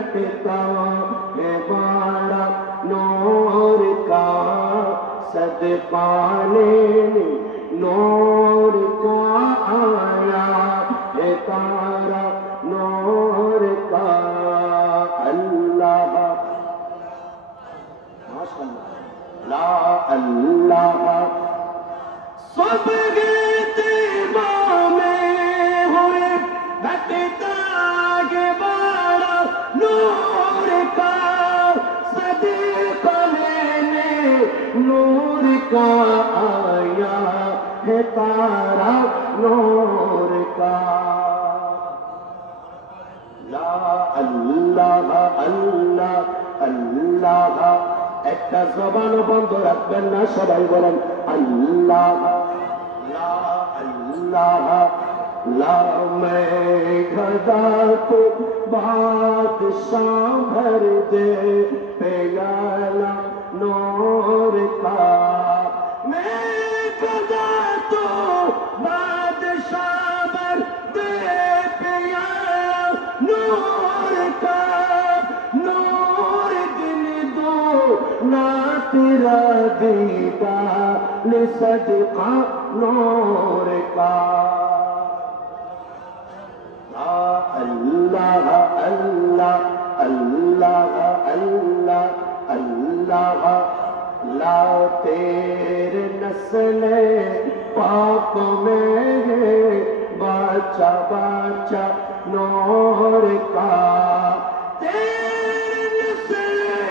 घटता है बाड़ा नूर का, सद पाने नूर का आया है तारा नूर का। अल्लाह माशाअल्लाह ला अल्लाह सुबह तीमा में हुए घटता के बाड़ा नूर का, सदीक लेने नूर का आया है तारा नूर का। ला अल्लाह अल्लाह अल्लाह, একটা জবান বন্ধ রাখবেন না, সবাই বলেন আল্লাহ লা अल्लाह ला। मैं गदा को बादशाह भर दे प्याला नूर का, मैं गदा तो बादशाह भर दे प्याला नूर का। नूर दिन दो ना तेरा दीदार सदका नूर का। अल्लाह अल्लाह अल्लाह अल्लाह अल्लाह ला तेरे नस्ले पाक में है बाचा बाचा नूर का। तेरे नस्ले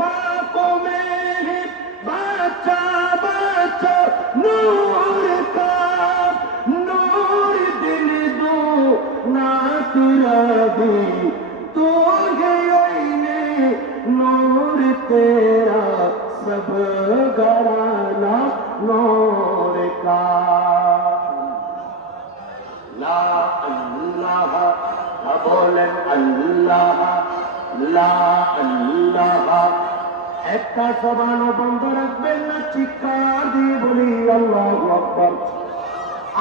पाक में है बाचा बाचा नूर का। नूर दिल दो ना तेरा भी तो ने नूर तेरा सब घराना नूर का। ला अल्लाह बोलें अल्लाह ला अल्लाह। একটা জবানও বন্ধ রাখবেন না, চিৎকার দিয়ে বলি আল্লাহু আকবার।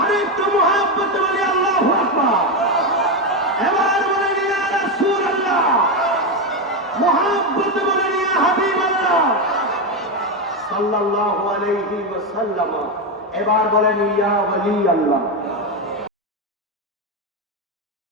আরেকটু মুহাব্বত বলি আল্লাহু আকবার। এবার বলেন ইয়া রাসূলুল্লাহ, মুহাব্বত বলেন ইয়া হাবিবাল্লাহ সাল্লাল্লাহু আলাইহি ওয়াসাল্লাম। এবার বলেন ইয়া ওয়ালি আল্লাহ।